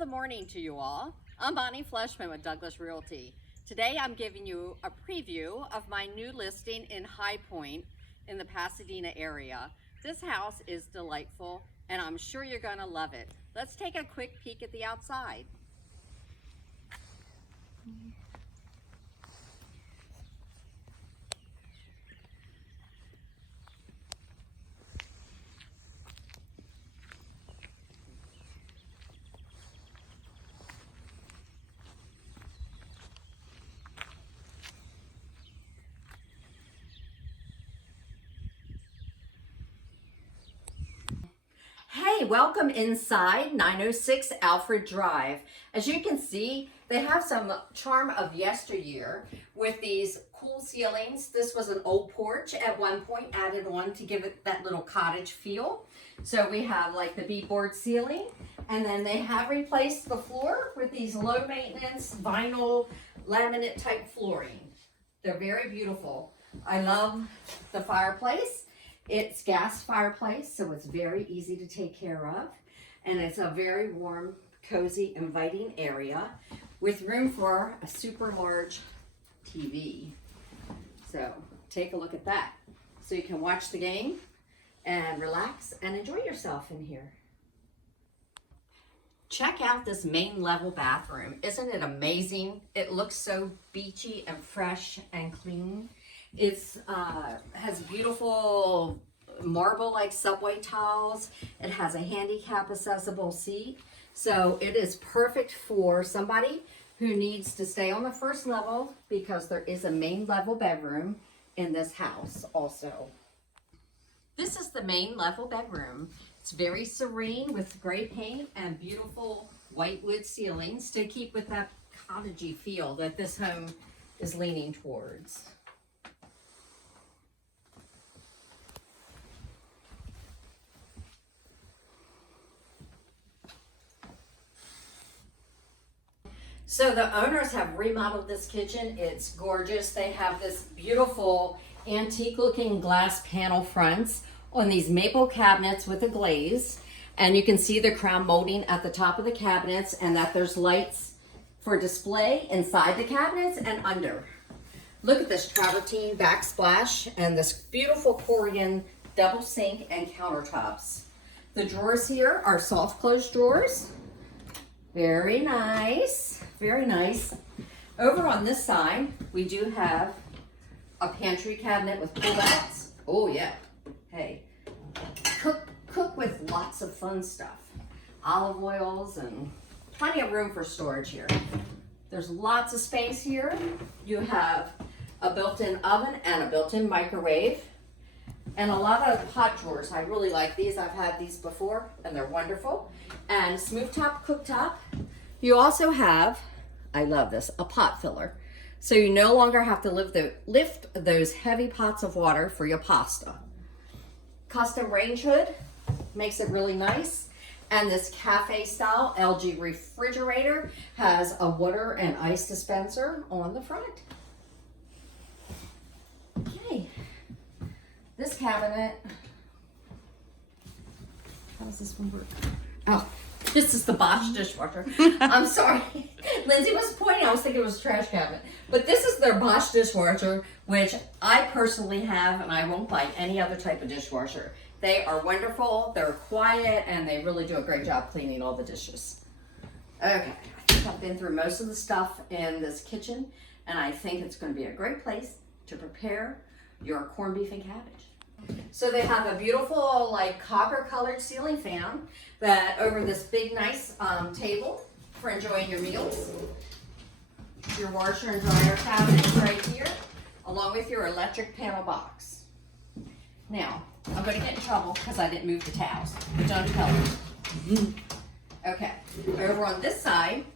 Top of the morning to you all. I'm Bonnie Fleshman with Douglas Realty. Today I'm giving you a preview of my new listing in High Point in the Pasadena area. This house is delightful and I'm sure you're going to love it. Let's take a quick peek at the outside. Hey, welcome inside 906 Alfred Drive. As you can see, they have some charm of yesteryear with these cool ceilings. This was an old porch at one point, added on to give it that little cottage feel. So we have like the beadboard ceiling, and then they have replaced the floor with these low maintenance vinyl laminate type flooring. They're very beautiful. I love the fireplace. It's gas fireplace, so it's very easy to take care of. And it's a very warm, cozy, inviting area with room for a super large TV. So take a look at that. So you can watch the game and relax and enjoy yourself in here. Check out this main level bathroom. Isn't it amazing? It looks so beachy and fresh and clean. It's has beautiful marble-like subway tiles. It has a handicap accessible seat. So it is perfect for somebody who needs to stay on the first level because there is a main level bedroom in this house also. This is the main level bedroom. It's very serene with gray paint and beautiful white wood ceilings to keep with that cottagey feel that this home is leaning towards. So the owners have remodeled this kitchen. It's gorgeous. They have this beautiful antique looking glass panel fronts on these maple cabinets with a glaze. And you can see the crown molding at the top of the cabinets and that there's lights for display inside the cabinets and under. Look at this travertine backsplash and this beautiful Corian double sink and countertops. The drawers here are soft close drawers. Very nice, very nice. Over on this side, we do have a pantry cabinet with pull-outs. Oh yeah, hey, cook with lots of fun stuff. Olive oils and plenty of room for storage here. There's lots of space here. You have a built-in oven and a built-in microwave. And a lot of hot drawers. I really like these. I've had these before and they're wonderful. And smooth top cooktop. You also have, I love this, a pot filler. So you no longer have to lift those heavy pots of water for your pasta. Custom range hood makes it really nice. And this cafe style LG refrigerator has a water and ice dispenser on the front. Okay. This cabinet, how does this one work? Oh, this is the Bosch dishwasher. I'm sorry. Lindsay was pointing, I was thinking it was a trash cabinet. But this is their Bosch dishwasher, which I personally have, and I won't buy any other type of dishwasher. They are wonderful, they're quiet, and they really do a great job cleaning all the dishes. Okay, I think I've been through most of the stuff in this kitchen, and I think it's going to be a great place to prepare your corned beef and cabbage. So they have a beautiful like copper colored ceiling fan that over this big nice table for enjoying your meals. Your washer and dryer cabinet right here along with your electric panel box. Now I'm going to get in trouble because I didn't move the towels, but don't tell me. Okay, over on this side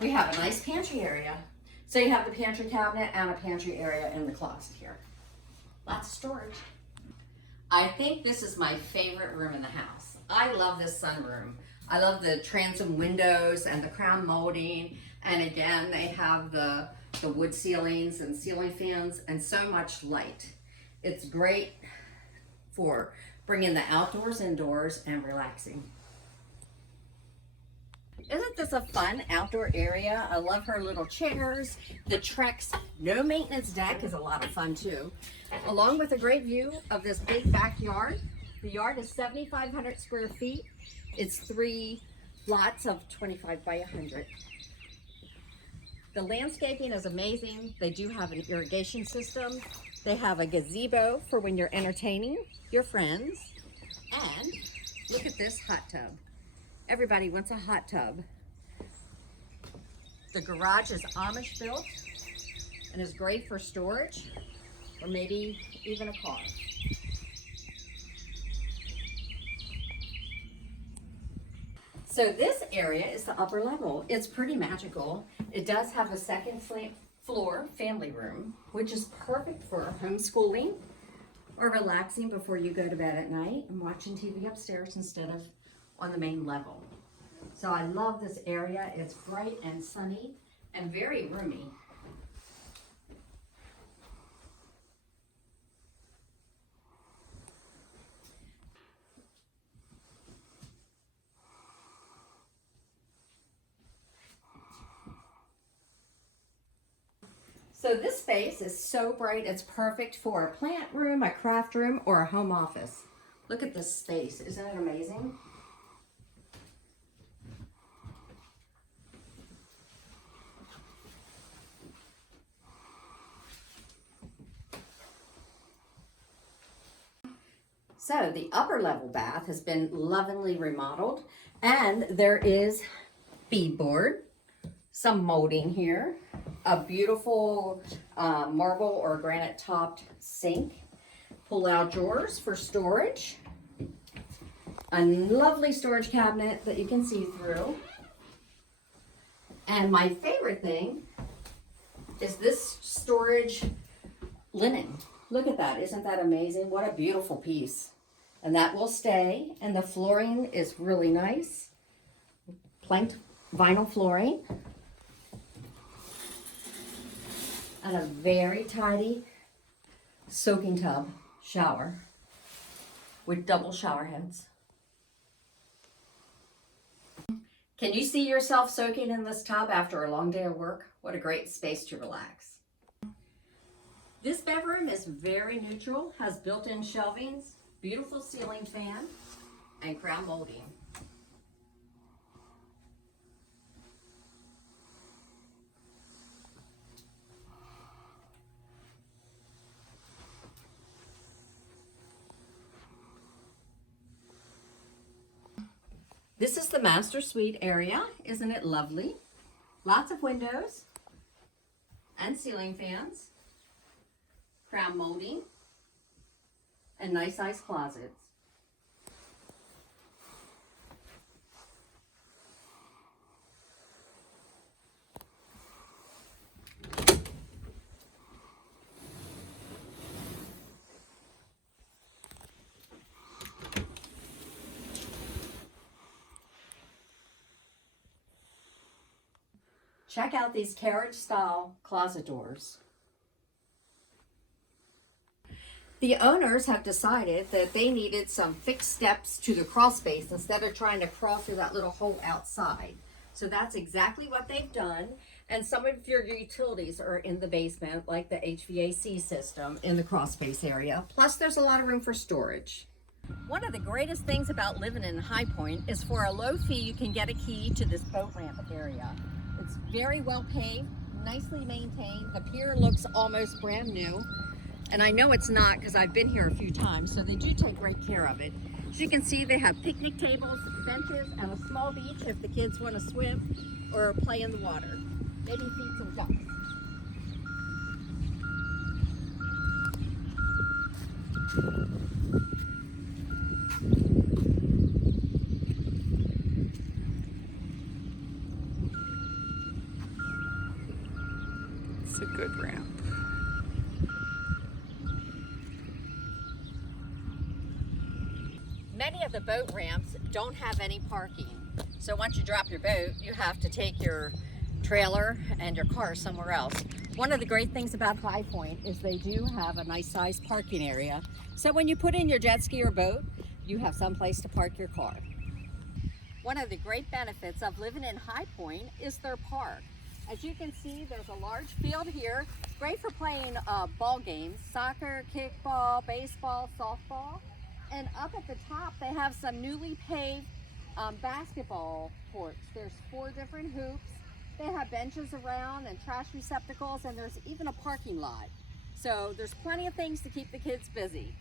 we have a nice pantry area. So you have the pantry cabinet and a pantry area in the closet here. Lots of storage. I think this is my favorite room in the house. I love this sunroom. I love the transom windows and the crown molding. And again, they have the wood ceilings and ceiling fans and so much light. It's great for bringing the outdoors indoors and relaxing. Isn't this a fun outdoor area? I love her little chairs. The Trex no maintenance deck is a lot of fun too, along with a great view of this big backyard. The yard is 7,500 square feet. It's 3 lots of 25 by 100. The landscaping is amazing. They do have an irrigation system. They have a gazebo for when you're entertaining your friends. And look at this hot tub. Everybody wants a hot tub. The garage is Amish built and is great for storage or maybe even a car. So this area is the upper level. It's pretty magical. It does have a second floor family room, which is perfect for homeschooling or relaxing before you go to bed at night and watching TV upstairs instead of on the main level. So I love this area. It's bright and sunny and very roomy. So this space is so bright, it's perfect for a plant room, a craft room, or a home office. Look at this space, isn't it amazing? So the upper level bath has been lovingly remodeled, and there is beadboard, some molding here, a beautiful marble or granite topped sink, pull-out drawers for storage, a lovely storage cabinet that you can see through, and my favorite thing is this storage linen. Look at that, isn't that amazing? What a beautiful piece. And that will stay, and the flooring is really nice, planked vinyl flooring. And a very tidy soaking tub shower with double shower heads. Can you see yourself soaking in this tub after a long day of work? What a great space to relax. This bedroom is very neutral, has built-in shelvings, beautiful ceiling fan, and crown molding. This is the master suite area. Isn't it lovely? Lots of windows and ceiling fans, crown molding, and nice sized closets. Check out these carriage style closet doors. The owners have decided that they needed some fixed steps to the crawl space instead of trying to crawl through that little hole outside. So that's exactly what they've done. And some of your utilities are in the basement, like the HVAC system in the crawl space area. Plus there's a lot of room for storage. One of the greatest things about living in High Point is for a low fee you can get a key to this boat ramp area. It's very well paved, nicely maintained. The pier looks almost brand new. And I know it's not because I've been here a few times, so they do take great care of it. As you can see, they have picnic tables, benches, and a small beach if the kids want to swim or play in the water. Maybe feed some ducks. It's a good ramp. Many of the boat ramps don't have any parking. So once you drop your boat, you have to take your trailer and your car somewhere else. One of the great things about High Point is they do have a nice sized parking area. So when you put in your jet ski or boat, you have some place to park your car. One of the great benefits of living in High Point is their park. As you can see, there's a large field here, great for playing ball games, soccer, kickball, baseball, softball. And up at the top, they have some newly paved basketball courts. There's 4 different hoops. They have benches around and trash receptacles, and there's even a parking lot. So there's plenty of things to keep the kids busy.